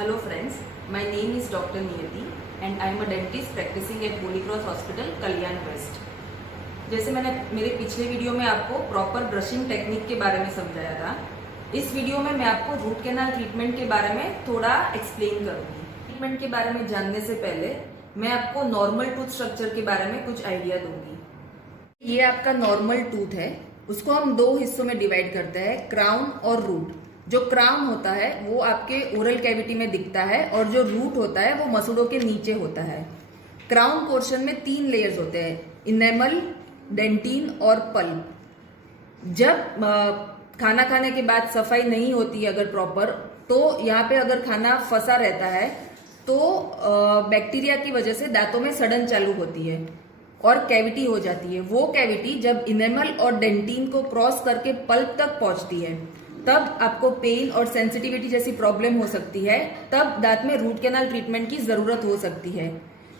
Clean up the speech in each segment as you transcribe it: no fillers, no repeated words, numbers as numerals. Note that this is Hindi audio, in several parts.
Hello friends, my name is Dr. Niyati and I am a dentist practicing at Holy Cross Hospital, Kalyan west. जैसे मैंने मेरे पिछले वीडियो में आपको प्रॉपर ब्रशिंग टेक्निक के बारे में समझाया था, इस वीडियो में मैं आपको रूट कैनाल ट्रीटमेंट के बारे में थोड़ा एक्सप्लेन करूंगी। ट्रीटमेंट के बारे में जानने से पहले मैं आपको नॉर्मल टूथ स्ट्रक्चर के बारे में कुछ आइडिया दूंगी। ये आपका नॉर्मल टूथ है, उसको हम दो हिस्सों में डिवाइड करते हैं, क्राउन और रूट। जो क्राउन होता है वो आपके ओरल कैविटी में दिखता है और जो रूट होता है वो मसूड़ों के नीचे होता है। क्राउन पोर्शन में 3 लेयर्स होते हैं, इनेमल, डेंटिन और पल्प। जब खाना खाने के बाद सफाई नहीं होती है अगर प्रॉपर, तो यहाँ पे अगर खाना फंसा रहता है तो बैक्टीरिया की वजह से दांतों में सड़न चालू होती है और कैविटी हो जाती है। वो कैविटी जब इनेमल और डेंटिन को क्रॉस करके पल्प तक पहुंचती है, तब आपको पेन और सेंसिटिविटी जैसी प्रॉब्लम हो सकती है। तब दांत में रूट कैनाल ट्रीटमेंट की जरूरत हो सकती है।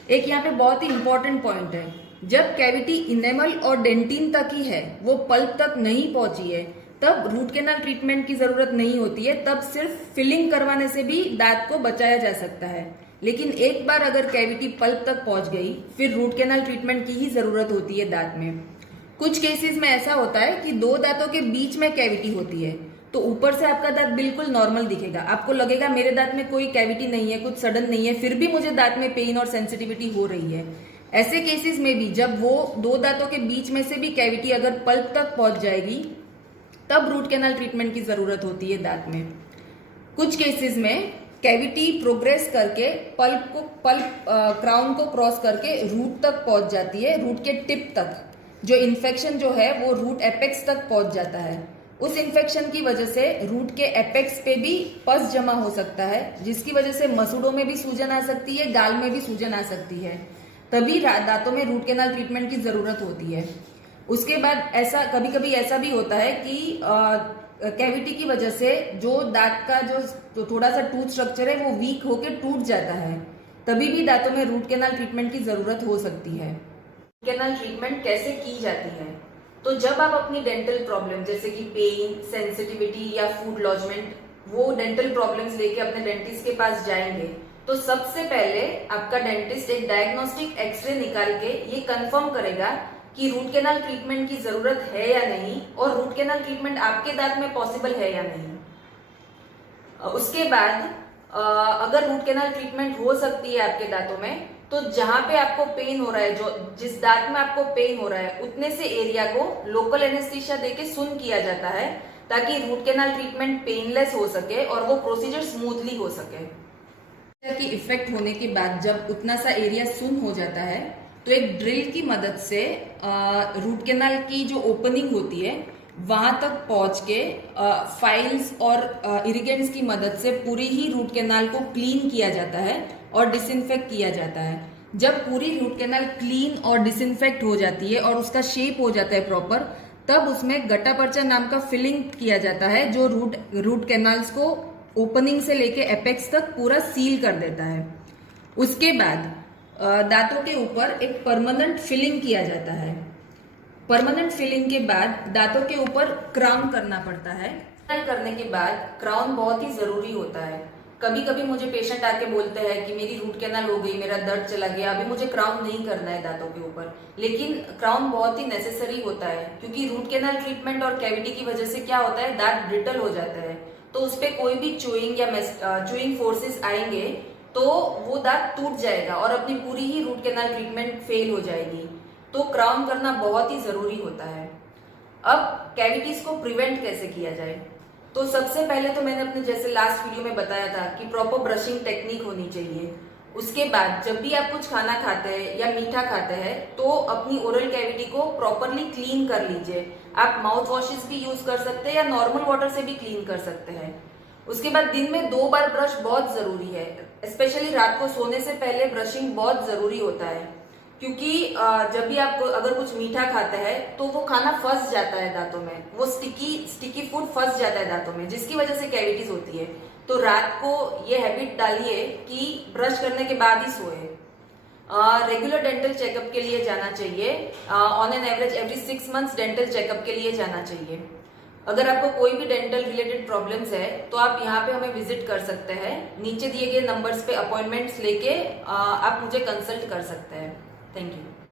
एक यहाँ पे बहुत ही इंपॉर्टेंट पॉइंट है, जब कैविटी इनेमल और डेंटिन तक ही है, वो पल्प तक नहीं पहुंची है, तब रूट कैनाल ट्रीटमेंट की जरूरत नहीं होती है। तब सिर्फ फिलिंग करवाने से भी दांत को बचाया जा सकता है। लेकिन एक बार अगर कैविटी पल्प तक पहुंच गई, फिर रूट कैनाल ट्रीटमेंट की ही जरूरत होती है दांत में। कुछ केसेस में ऐसा होता है कि 2 दांतों के बीच में कैविटी होती है, तो ऊपर से आपका दांत बिल्कुल नॉर्मल दिखेगा, आपको लगेगा मेरे दांत में कोई कैविटी नहीं है, कुछ सडन नहीं है, फिर भी मुझे दांत में पेन और सेंसिटिविटी हो रही है। ऐसे केसेस में भी जब वो 2 दांतों के बीच में से भी कैविटी अगर पल्प तक पहुंच जाएगी, तब रूट कैनाल ट्रीटमेंट की जरूरत होती है दांत में। कुछ केसेस में कैविटी प्रोग्रेस करके पल्प क्राउन को क्रॉस करके रूट तक पहुंच जाती है, रूट के टिप तक। जो इन्फेक्शन जो है वो रूट एपेक्स तक पहुंच जाता है। उस इन्फेक्शन की वजह से रूट के एपेक्स पे भी पस जमा हो सकता है, जिसकी वजह से मसूड़ों में भी सूजन आ सकती है, गाल में भी सूजन आ सकती है। तभी दांतों में रूट कैनाल ट्रीटमेंट की जरूरत होती है। उसके बाद ऐसा कभी कभी ऐसा भी होता है कि कैविटी की वजह से जो दांत का जो थोड़ा सा टूथ स्ट्रक्चर है वो वीक होकर टूट जाता है, तभी भी दांतों में रूट कैनाल ट्रीटमेंट की जरूरत हो सकती है। रूट कैनाल ट्रीटमेंट कैसे की जाती है? तो जब आप अपनी डेंटल प्रॉब्लम जैसे कि पेन, सेंसिटिविटी या फूड लॉजमेंट, वो डेंटल प्रॉब्लम्स लेके अपने डेंटिस्ट के पास जाएंगे, तो सबसे पहले आपका डेंटिस्ट एक डायग्नोस्टिक एक्सरे निकाल के ये कंफर्म करेगा कि रूट कैनाल ट्रीटमेंट की जरूरत है या नहीं, और रूट कैनाल ट्रीटमेंट आपके दांत में पॉसिबल है या नहीं। उसके बाद अगर रूट कैनाल ट्रीटमेंट हो सकती है आपके दांतों में, तो जहां पे आपको पेन हो रहा है, जो जिस दांत में आपको पेन हो रहा है, उतने से एरिया को लोकल एनेस्थीसिया देके सुन किया जाता है, ताकि रूट कैनाल ट्रीटमेंट पेनलेस हो सके और वो प्रोसीजर स्मूथली हो सके। की इफेक्ट होने के बाद जब उतना सा एरिया सुन हो जाता है, तो एक ड्रिल की मदद से रूट कैनाल की जो ओपनिंग होती है वहां तक पहुंच के फाइल्स और इरिगेंट्स की मदद से पूरी ही रूट कैनाल को क्लीन किया जाता है और डिसइंफेक्ट किया जाता है। जब पूरी रूट कैनाल क्लीन और डिसइंफेक्ट हो जाती है और उसका शेप हो जाता है प्रॉपर, तब उसमें गट्टा पर्चा नाम का फिलिंग किया जाता है, जो रूट कैनाल्स को ओपनिंग से लेके एपेक्स तक पूरा सील कर देता है। उसके बाद दांतों के ऊपर एक परमानेंट फिलिंग किया जाता है। परमानेंट फिलिंग के बाद दांतों के ऊपर क्राउन करना पड़ता है। करने के बाद क्राउन बहुत ही जरूरी होता है। कभी कभी मुझे पेशेंट आके बोलते हैं कि मेरी रूट कैनाल हो गई, मेरा दर्द चला गया, अभी मुझे क्राउन नहीं करना है दांतों के ऊपर। लेकिन क्राउन बहुत ही नेसेसरी होता है, क्योंकि रूट कैनाल ट्रीटमेंट और कैविटी की वजह से क्या होता है, दांत ब्रिटल हो जाता है, तो उस पर कोई भी चूइंग फोर्सेस आएंगे तो वो दांत टूट जाएगा और अपनी पूरी ही रूट कैनाल ट्रीटमेंट फेल हो जाएगी। तो क्राउन करना बहुत ही जरूरी होता है। अब कैविटीज को प्रिवेंट कैसे किया जाए? तो सबसे पहले तो मैंने अपने जैसे लास्ट वीडियो में बताया था कि प्रॉपर ब्रशिंग टेक्निक होनी चाहिए। उसके बाद जब भी आप कुछ खाना खाते हैं या मीठा खाते हैं, तो अपनी ओरल कैविटी को प्रॉपरली क्लीन कर लीजिए। आप माउथ वॉशेस भी यूज कर सकते हैं या नॉर्मल वाटर से भी क्लीन कर सकते हैं। उसके बाद दिन में 2 बार ब्रश बहुत जरूरी है, स्पेशली रात को सोने से पहले ब्रशिंग बहुत जरूरी होता है, क्योंकि जब भी आप अगर कुछ मीठा खाते हैं तो वो खाना फंस जाता है दांतों में, वो स्टिकी फूड फंस जाता है दांतों में, जिसकी वजह से कैविटीज होती है। तो रात को ये हैबिट डालिए कि ब्रश करने के बाद ही सोए। रेगुलर डेंटल चेकअप के लिए जाना चाहिए, on an average every 6 months dental checkup के लिए जाना चाहिए। अगर आपको कोई भी डेंटल रिलेटेड प्रॉब्लम्स है तो आप यहाँ पे हमें विजिट कर सकते हैं। नीचे दिए गए नंबर्स पे अपॉइंटमेंट्स लेके आप मुझे कंसल्ट कर सकते हैं। Thank you.